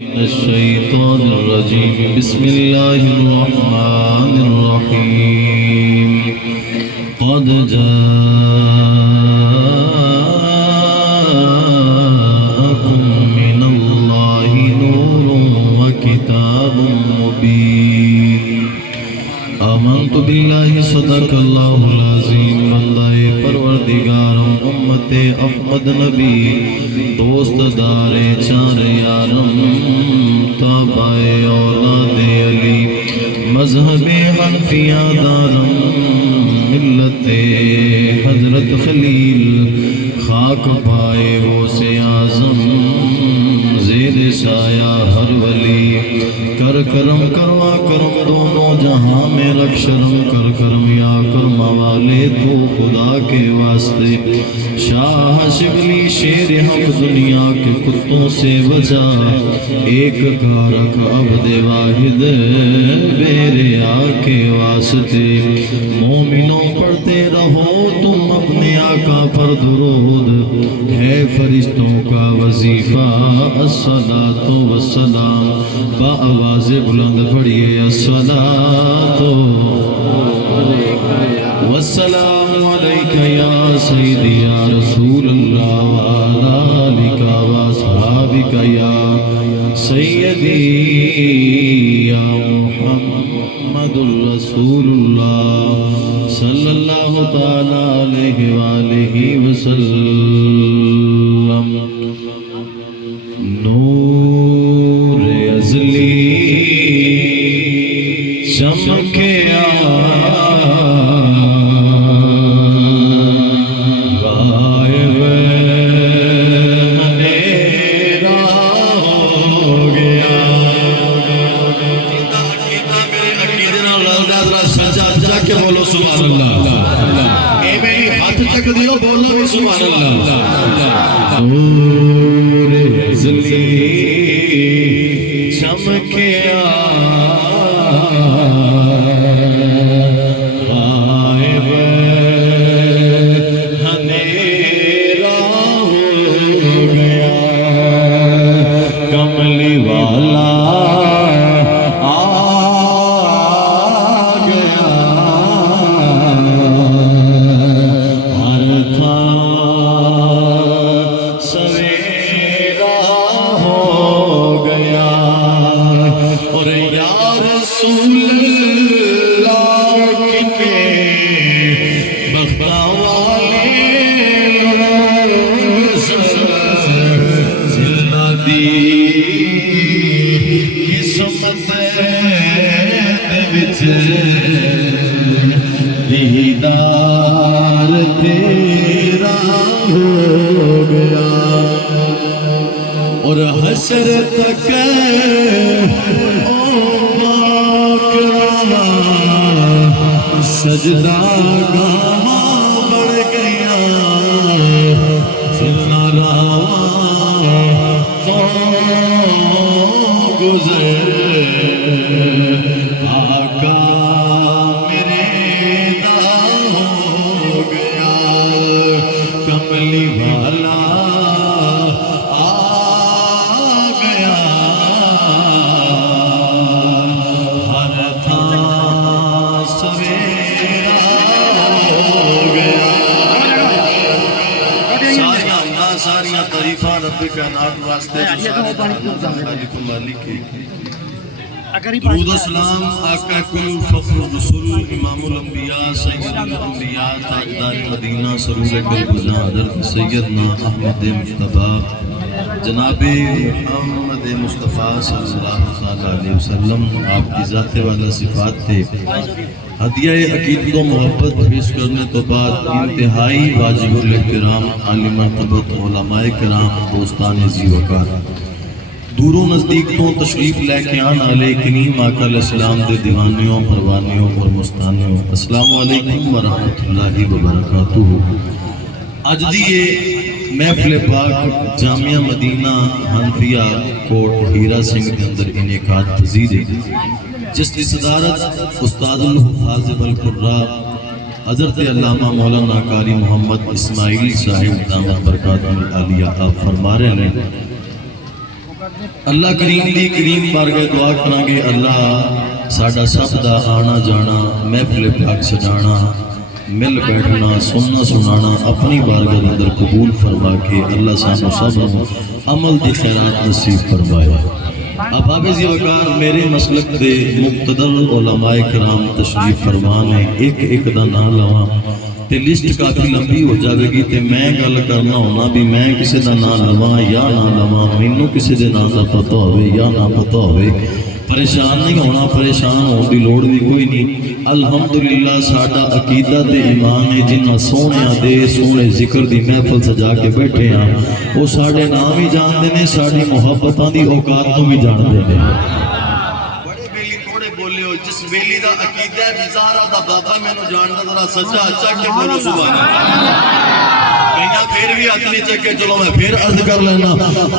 الشيطان الرجيم بسم الله الرحمن الرحيم قد جاءكم من الله نور وكتاب مبين آمنت بالله صدق الله العظيم بندہ پروردگارم امت احمد نبی دوست دار چار یارم تابع اولاد علی مذہب حنفیہ دارم ملت حضرت خلیل خاک پائے غوث اعظم زیر سایہ ہر ولی کر کرم کروا کرم دونوں جہاں میں رکھ شرم کر کرم یا کرم والے تو خدا کے واسطے شاہ شبلی شیر حق دنیا کے کتوں سے بچا ایک کارک عبد واحد میرے آقے واسطے مومنوں پڑھتے رہو تم اپنے آقا پر درود ہے فرشتوں کا وظیفہ الصلاۃ والسلام بآواز بلند پڑھیے الصلاۃ والسلام علیک یا سیدی یا رسول اللہ وعلی آلک واصحابک یا سیدی یا محمد الرسول اللہ صلی اللہ تعالی علیہ وآلہ وسلم نور ازلی چمکے غائب اندھیرا ہو گیا سجا کے بولو سبحان اللہ اے میری ہاتھ چک دیو بولو بھی سبحان اللہ نور ازلی چمکے غائب اندھیرا ہو گیا کملی والا آ گیا ہر تھا سویرا ہو گیا اور یا رسول اللہ کتنے بختہ والے زندہ دی قسمت وچ دیدار تیرا ہو گیا اور حشر تک سجدہ گاہ بڑھ گیا چلنا رہا تو گزر آقا میرے دا ہو گیا کملی والا آ گیا ہر تھا سویرا ہو گیا ساریاں تعریفاں رب کائنات واسطے خالق و مالک ہے درود و سلام آقا کل فخر الرسول امام الانبیاء سید الانبیاء تاجدار مدینہ سرور گلبزاں حضرت سیدنا احمد مصطفیٰ جناب محمد مصطفیٰ صلی اللہ علیہ وسلم آپ کی ذات والا صفات تھے ہدیہ عقیدت و محبت پیش کرنے تو بعد انتہائی واجب الاحترام عالی مرتبت علماء کرام دوستان ذی وقار دور و نزدیک تو تشریف لے کے آن علیہ کریم آقا علیہ السلام دے دیوانیوں پروانیوں اور مستانیوں السلام علیکم ورحمۃ اللہ وبرکاتہ اج دی محفل پاک جامعہ مدینہ حنفیہ کوٹ ہیرا سنگھ کے اندر انعقاد پذیر ہے جس کی صدارت استاد الحفاظ القراء حضرت علامہ مولانا قاری محمد اسماعیل صاحب دامت برکاتہ العالیہ آپ فرما رہے ہیں اللہ کریم دی کریم بارگاہ دعا کریں گے اللہ ساڈا سب دا آنا جانا محفل پاک سجانا مل بیٹھنا سننا سنانا اپنی بارگاہ دے اندر قبول فرما کے اللہ سانو سب عمل دی خیرات نصیب فرمائے۔ اب حافظ وقار میرے مسلک دے مقتدر علماء کرام تشریف فرمان ہے، ایک دا نام لواں تے لسٹ کافی لمبی ہو جاوے گی تے میں گل کرنا ہونا بھی میں کسی دا نام لواں یا نہ لواں، مینوں کسی دے نام دا پتہ ہوئے یا نہ پتہ ہوئے، پریشان نہیں ہونا، پریشان ہون دی لوڑ بھی کوئی نہیں۔ الحمدللہ ساڈا عقیدہ تے ایمان ہے جنہ سونیاں دے سونے ذکر دی محفل سجا کے بیٹھے ہیں وہ ساڈے نام ہی جان دے نے، ساڈی محبتاں دی اوقات تو بھی جان دے نے۔ بڑے بیلی تھوڑے بولے ہو جس بیلی دا عقیدہ ہے بزارہ دا بابا میں نو جاندا ذرا سچا اچھا کے بولو سبحان اللہ۔ کہنا پھر بھی ہاتھ نہیں چکے، چلو میں پھر عرض کر لینا،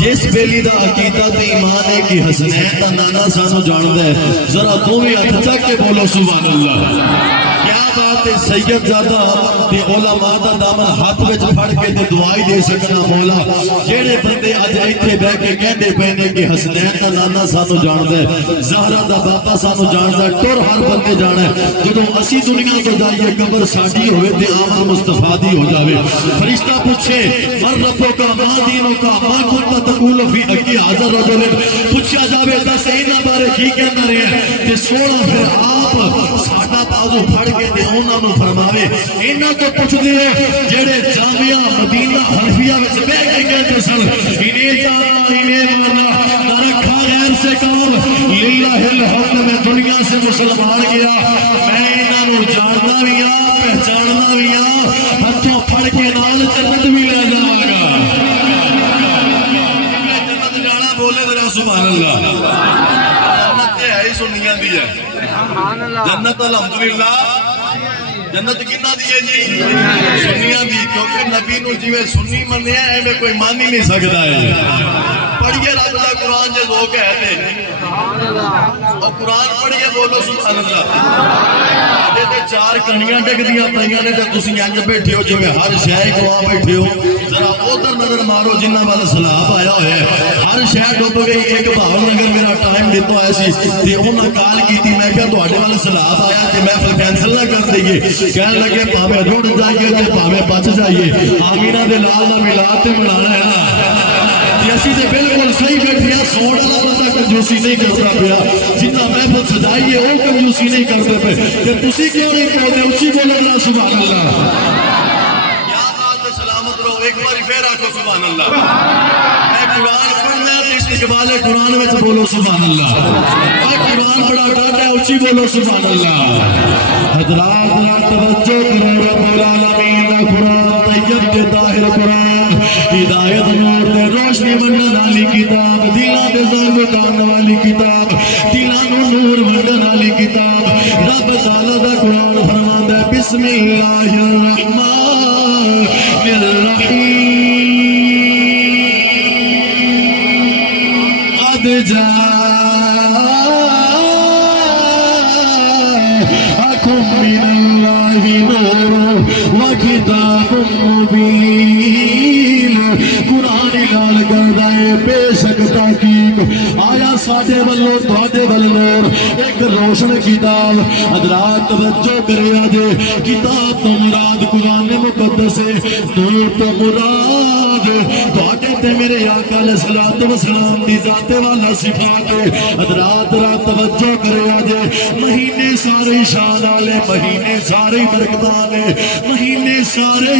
جس بیلی دا عقیدہ تے ایمان ہے کہ حسنین دا نانا سانو جاندا ہے ذرا دو بھی ہاتھ چک کے بولو سبحان اللہ۔ کیا بات ہے، سید زادہ تے علماء دا دامن ہاتھ وچ پھڑ کے تے دعائی دے سکنا مولا جیڑے بندے اج ایتھے بیٹھ کے کہندے پے نے کہ حسنین دا نانا سانو جاندا ہے، زہرا دا باپا سانو جاندا ہے، ٹر ہر بندے جانا ہے۔ جدوں اسی دنیا تو جائیے قبر ساڈی ہوے تے آمد مصطفیٰ دی ہو جاوے، فرشتہ پوچھے من ربک ما دینک ما کنت تقول فی حق ھذا الرجل، پوچھا جاوے دس انہاں بارے کی کہندا رہے تے سونا پھر آپ ساڈا بازو پھڑ کے تے انہاں نوں فرماوے انہاں تو پوچھ دے جڑے جامعہ مدینہ حنفیہ وچ بیٹھ کے کہندے سن انہیں جانا انہیں مانا نہ رکھا غیر سے کام للہ الحمد میں دنیا سے مسلمان گیا، میں انہاں نوں جاندا بھی ہاں پہچاننا بھی ہاں، ہتھوں پھڑ کے نال جنت بھی لے جاواں گا۔ جنت جانا بولے ذرا سبحان اللہ۔ جنت تے ہے ہی سنیاں دی ہے، جنت الحمدللہ جنت کنا دی ہے جی سنیاں دی، کیونکہ نبی نو جیویں سنی منیا ہے میں کوئی مان ہی نہیں سکتا ہے۔ پڑھیے رب دا قرآن جے لوگ کہتے اور قرآن پڑھیے بولو سبحان اللہ۔ آدھے تے چار کہنیاں ڈگ دیاں پڑھیاں نے تے تسی انج بیٹھے ہو جویں ہر شے کو آ بیٹھے ہو، ذرا ادھر نظر مارو جنہ والا سیلاب آیا ہوا ہے، ہر شے ڈوب گئی۔ ایک بھاؤ نگر میرا ٹائم دیتا ہوا سی تے انہاں کال کیتی میں کہ تہاڈے والا سیلاب آیا تے محفل کینسل نہ کر دئیے، کہنے لگے پاوے رڑ جائیے تے پاوے بچ جائیے، آمینہ دے لال دا میلاد تے منانا ہے نا۔ اسی سے بالکل صحیح بیٹھیا، سوڑ والا بندہ کنجوسی نہیں کرتا پیا، جتنا محفل سجائیے وہ کنجوسی نہیں کرتے پے، کہ تسی کیوں نہیں بولتے اچھی بولو ذرا سبحان اللہ۔ کیا بات ہے، سلامت رہو، ایک باری پھر آکھو سبحان اللہ۔ میں قرآن پڑھنا ہے استقبال قرآن میں بولو سبحان اللہ۔ میں قرآن پڑھا ڈاٹا اچھی بولو سبحان اللہ۔ حضرات توجہ کرو، رب العالمین کا قرآن طیب کے طاہر قرآن ہدایت نور دے روشنی بننے والی کتاب، دلاں دے زنگ اٹھانے والی کتاب، دلاں نوں نور بننے والی کتاب۔ رب تعالیٰ دا قرآن فرماندا ہے بسم اللہ الرحمن الرحیم، قد جاءکم من اللہ نور وکتاب مبین۔ قرآن لال کردہ ہے بے شک تحقیق آیا ساڈے والوں تہاڈے ول نور ایک روشن کتاب۔ حضرات توجہ کرے آجے، کتاب تو مراد قرآن مقدس ہے، نور تو مراد تہاڈے تے میرے آقا علیہ الصلوۃ والسلام دی ذات والا صفات ہے۔ حضرات توجہ کرے آجے، مہینے سارے شان والے، مہینے سارے برکت والے، مہینے سارے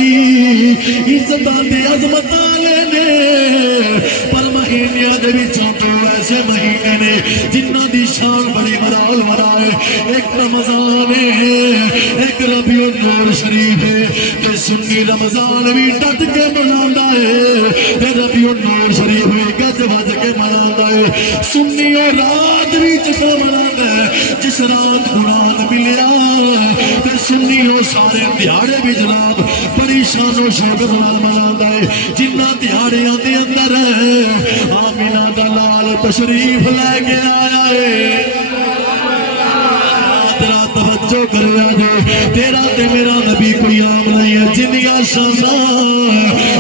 عزت دے عظمت والے نے، پر مہینے دے وچوں تو ایسے مہینے نے جنہاں دی شان بڑی مرال مرائے۔ ایک رمضان ہے، ایک ربیع النور شریف ہے، تے سنی رمضان بھی ڈٹ کے مناوندا ہے، تے ربیع النور شریف بھی گج بج کے مناوندا ہے۔ سنی اور رات بھی جسا مناوندا ہے، جس رات قرآن ملیا تے سنی اور سارے دیہاڑے بھی جناب بڑی شان و شوکت نال مناوندا ہے۔ جنہاں دیہاڑیاں دے اندر آمینہ دا لال تشریف لے کے آیا ہے۔ تیرا توجہ کریا جو تیرا تے میرا نبی کوئی عام نہیں ہے، جنیاں شاناں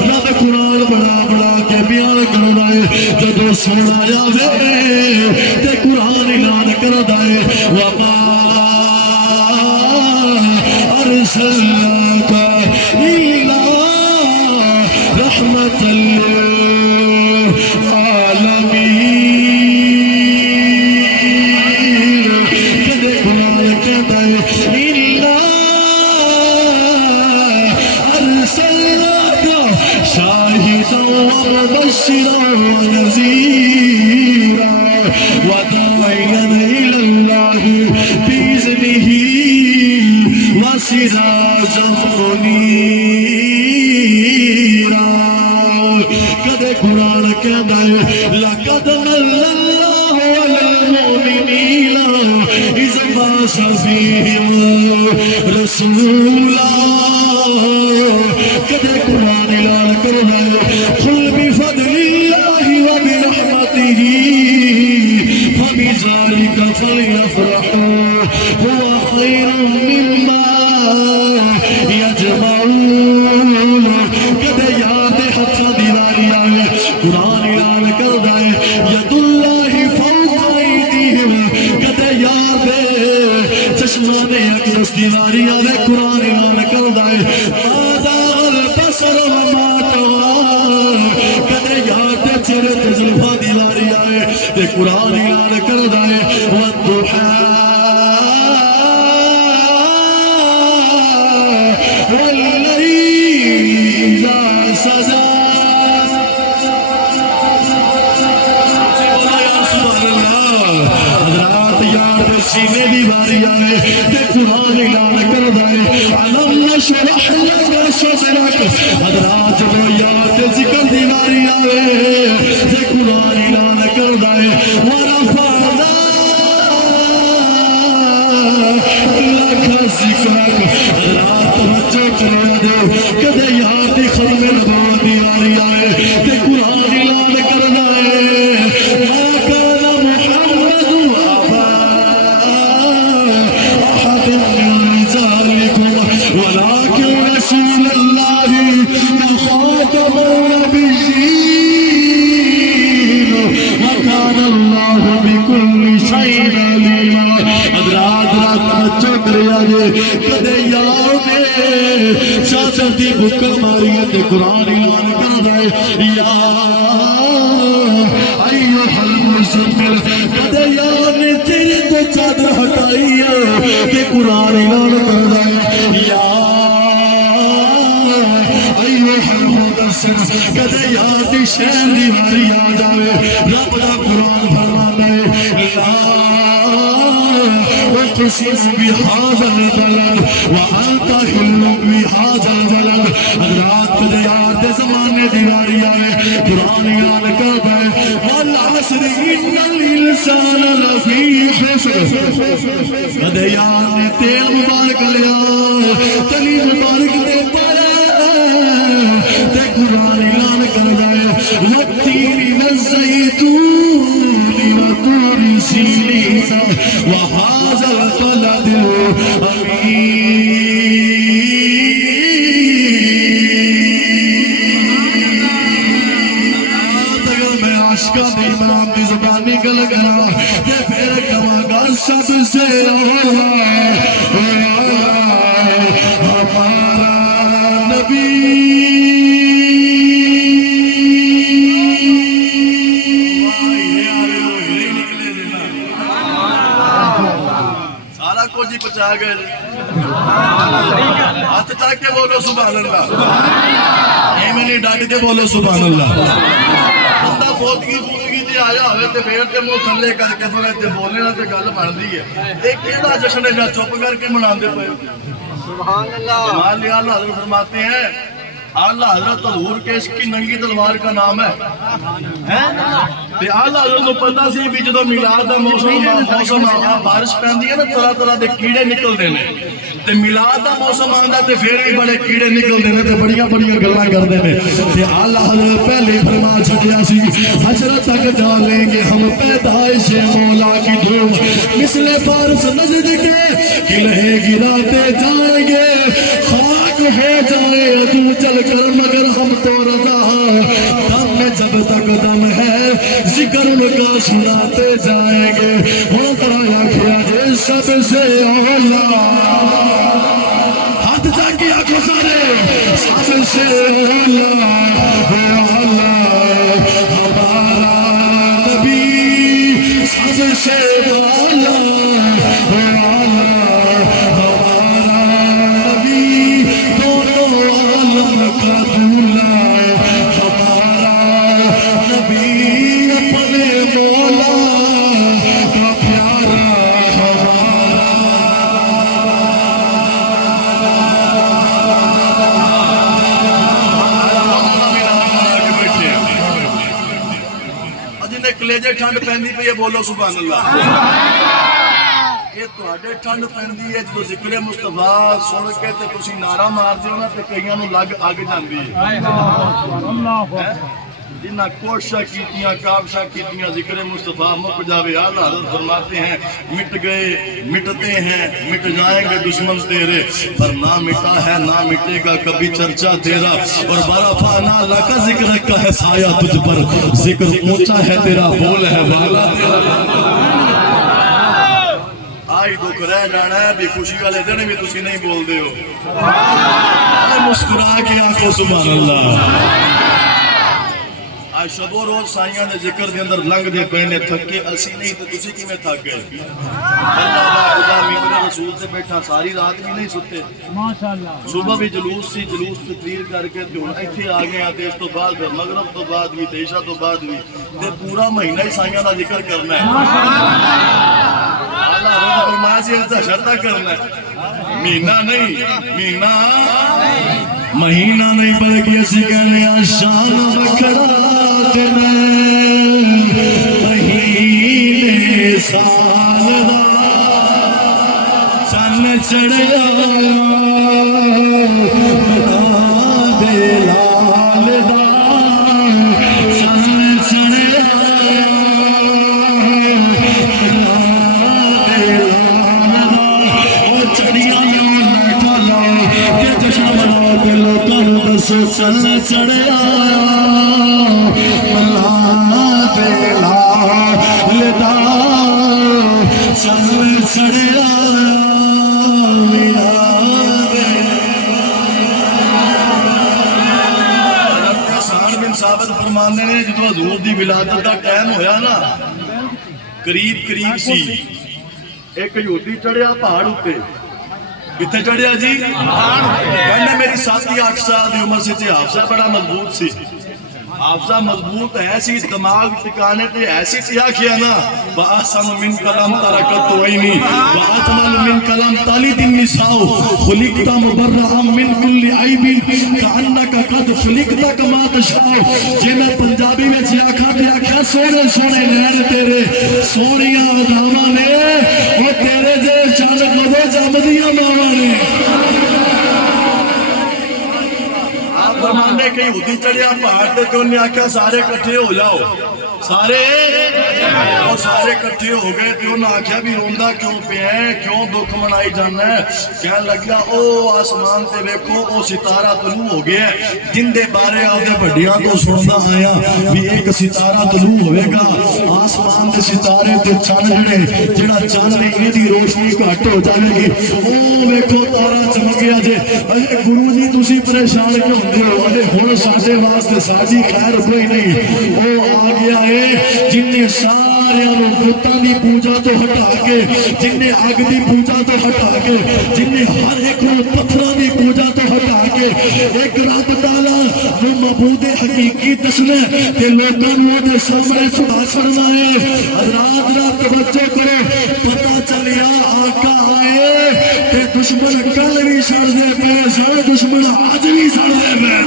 رب قرآن بڑا بڑا کے بیان کرنا ہے۔ جدو سونا جاوے تے قرآن اعلان کردا ہے وما ارسلناک الا رحمۃ للعالمین کدے قرآن کہتا ہے الا ارسلناک شاہدا ومبشرا ونذیرا وداعیا الی اللہ بإذنہ وسراجا منیرا کدے قرآن کہتا ہے لقد من اللہ علی المؤمنین اذ بعث فیہم رسولا کدے قرآن اعلان کرنا ہے قل بفضل اللہ وبرحمتہ فبذلک فلیفرحوا هو خیر مما یجمعون کدے یاد ہتھاں دی واری آوے قرآن اعلان کردا ہے ید اللہ فوق ایدیہم کدے یاد چشمان اقدس دی واری آوے قرآن اعلان کردا ہے ماذا البصر وما طغى کدے یاد چہرے تے زلفاں دی واری آوے تے قرآن اعلان کردا ہے والضحى واللیل اذا سجى سینے دی باری آئے تے قرآن اعلان کردا ہے علم نشرح لک صدرک حضرات وہ یاد ذکر دی باری آئے تے قرآن اعلان کردا ہے ورفعنا لک ذکرک حضرات توجہ کرا دے کدے یاد ختم نبوت دی باری آئے تے قرآن اعلان کردا ہے ما کان محمد ولكن رسول الله وخاتم النبيين وكان الله بكل شيء عليما حضرات بچوں کریا جے کدے یار نے چاچا دی بکر ماری تے قرآن اعلان کردا ہے یا ایھا المزمل کدے یار نے تیرے تو چادر ہٹائی ہے تے قرآن اعلان کردا ہے یا ایھا المدثر کدے یاد شہر دی واری آ جاوے رب دا قرآن فرماتا ہے لا اقسم بهذا البلد وانت حل بهذا البلد حضرات کدے یاد زمانے دی واری آوے قرآن اعلان کردا ہے والعصر ان الانسان لفی خسر کدے یاد نے تیل مبارک لیا تلی مبارک دے پایا تے قرآن اعلان کردا ہے والتین والزیتون وطور سینین وهذا البلد الامین اگر میں عاشقہ دی امام دی زبانی گل کرا تے پھر کہاں گا سب سے اولا ہمارا نبی جی پچا گئے ہاتھ چاک کے بولو سبحان اللہ اے میں نے ڈاک کے بولو سبحان اللہ بندہ فوتگی تے آیا ہوئے تے پھر تے منہ تھلے کر کے تے بولنے نہ تے گل بندی ہے اے کیڑا جشن ہے جا چپ کر کے مناندے پئے سبحان اللہ مال اعلیٰ حضرت فرماتے ہیں اعلیٰ حضرت حضور کے عشق کی ننگی تلوار کا نام ہے اعلیٰ حضرت کو پتہ سی بھی جدو میلاد دا موسم بارش پہندی ہے نا طرح طرح دے کیڑے نکل دینے تے میلاد دا موسم آندا تے پھر بھی بڑے کیڑے نکل دینے تے بڑیاں بڑیاں گلاں کر دینے تے اعلیٰ حضرت پہلے فرما چھڈیا سی حشر تک ڈالیں گے ہم پیدائش مولا کی دھوم مثل فارس نجد کے قلعے گراتے جائیں گے خاک ہو جائے تو چل کر مگر ہم تو رضا دم میں جب تک دم ہے ذکر ان کا سناتے جائیں گے وہ پرایا کیا جے سب سے اولا ہاتھ جاکی آنکھوں سارے سب سے اولا ہمارا نبی سب سے اولا کلیجے ٹھنڈ پہنی پہ یہ بولو سبحان اللہ یہ تو ہڈے ٹھنڈ پہنی ہے جو ذکر مصطفیٰ سن کے تے تسی نعرہ مار دیو نا تے کئیاں نو لگ اگ جاندی ہے جنہ کوششاں کیتیاں کابشاں کیتیاں ذکر مصطفیٰ مک جاوے اعلیٰ حضرت فرماتے ہیں مٹ گئے مٹتے ہیں مٹ جائیں گے دشمن تیرے پر نہ مٹا ہے نہ مٹے گا کبھی چرچا تیرا اور برفعنا لک ذکر کا ہے سایہ تجھ پر ذکر اونچا ہے تیرا بول ہے والا تیرا آئی دکھ رہ جانا ہے بھی خوشی والے دن بھی تسی نہیں بول دے ہو مسکرا کے آنکھوں سبحان اللہ آج شب و روز سائیاں نے ذکر دے اندر لنگ دے پہنے تھکے اسی نہیں تو تسی کی میں تھک گئے اللہ خدا میرے رسول سے بیٹھا ساری رات بھی نہیں ستے صبح بھی جلوس سی جلوس تقریر کر کے ایتھے آ گئے ہیں اس تو بعد مغرب تو بعد بھی عشاء تو بعد بھی تے پورا مہینہ ہی سائیاں دا ذکر کرنا ہے اللہ فرمایا سے ایسا شرطہ کرنا ہے مہینہ نہیں مہینہ نہیں بلکہ اسی کہنے آشان بکھڑات میں مہینے سال دا چن چڑھیا دے لال دا چن چڑھیا دے لال دا وہ چڑھیا چل چڑھ آیا اللہ دے لالدا چل چڑھ آیا حسان بن ثابت فرمانے نے جدو حضور دی ولادت دا ٹائم ہویا نا قریب سی ایک یہودی چڑھیا پہاڑ اتے کتنے چڑھیا جی کہنے میری 7-8 سال دی عمر سے حافظہ بڑا مضبوط سی حافظہ مضبوط ایسی دماغ ٹکانے تے ایسی سیا کیا نا وَأَحْسَنُ مِنْ كَلَمْ تَرَكَتُ عَيْنِي وَأَجْمَلُ مِنْ كَلَمْ تَلِدِ النِّسَاءُ خُلِقْتَ مُبَرَّأً مِنْ كُلِّ عَيْبٍ كَأَنَّكَ قَدْ خُلِقْتَ كَمَا تَشَاءُ جے میں پنجابی میں آکھا تے آکھا سونے سونے نین تیرے سونیاں دھاواں نے وہ تیرے جے چاند کدے جمدیاں ماواں نے فرمانے کے یہودی چڑھیا پہاڑ تے تو انہیں آکھا سارے کٹھے ہو جاؤ سارے کٹھے ہو گئے تو انہیں آکھا بھی روندہ کیوں پہ ہے کیوں دکھ منائی جانا ہے کہنے لگا او آسمان تے دیکھو او ستارہ طلوع ہو گیا ہے جن دے بارے آدھے بڑھیاں تو سننا آیا بھی ایک ستارہ طلوع ہوئے گا آسمان دے ستارے تے چاند جڑا چاند نے یہ دی روشنی گھٹ ہو جائے گی او دیکھو تارا چمک گیا جے گرو جی تسی پریشان کیوں ہوندے ہو ہن ساڈے واسطے ساڈی خیر کوئی نہیں او آ گیا ہے جن نے سارے بتاں دی پوجا تو ہٹا کے جن نے اگ دی پوجا تو ہٹا کے جن نے ہر ایک پتھراں دی پوجا تو ہٹا کے ایک رات ڈالا وہ معبود حقیقی دسنا تے لوکاں نوں دے سامنے چھڑا چھڑنا ہے رات رات توجہ کرو پتہ چلیا آقا آئے تے دشمن کل بھی سڑ دے پے سارے دشمن اج بھی سڑ دے پے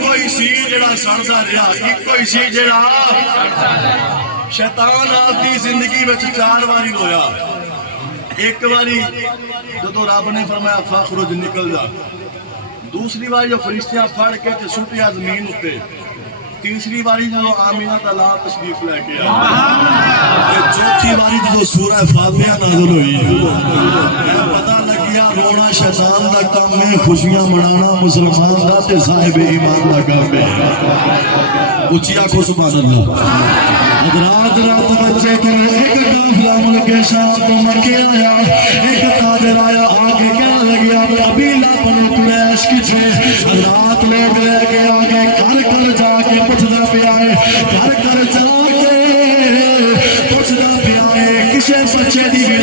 کوئی سی جڑا سڑدا رہیا کوئی سی جڑا شیطان آپ دی زندگی وچ 4 واری ہویا ایک واری جدو رب نے فرمایا فخرج نکل جا دوسری بار جو فرشتیاں پھڑ کے تے سٹیا زمین اتے تیسری باری جو آمینہ تعالیٰ تشریف لے کے چوتھی باری جو سورہ فاتحہ نازل ہوئی پتہ لگی گیا رونا شیطان دا کام ہے خوشیاں منانا مسلمان دا تے صاحب ایمان دا کام ہے اچھی آنکھوں سبحان اللہ رات رات بچے کر ایک قافلہ ملک شام تو مکے آیا ایک قادر آیا آگے کہنے لگیا قبیلہ بنو قریش کی چھے رات لوگ لے کے آگے کر جا کے پچھدا پہ آئے کر جا کے پچھدا پہ آئے کسے بچے دی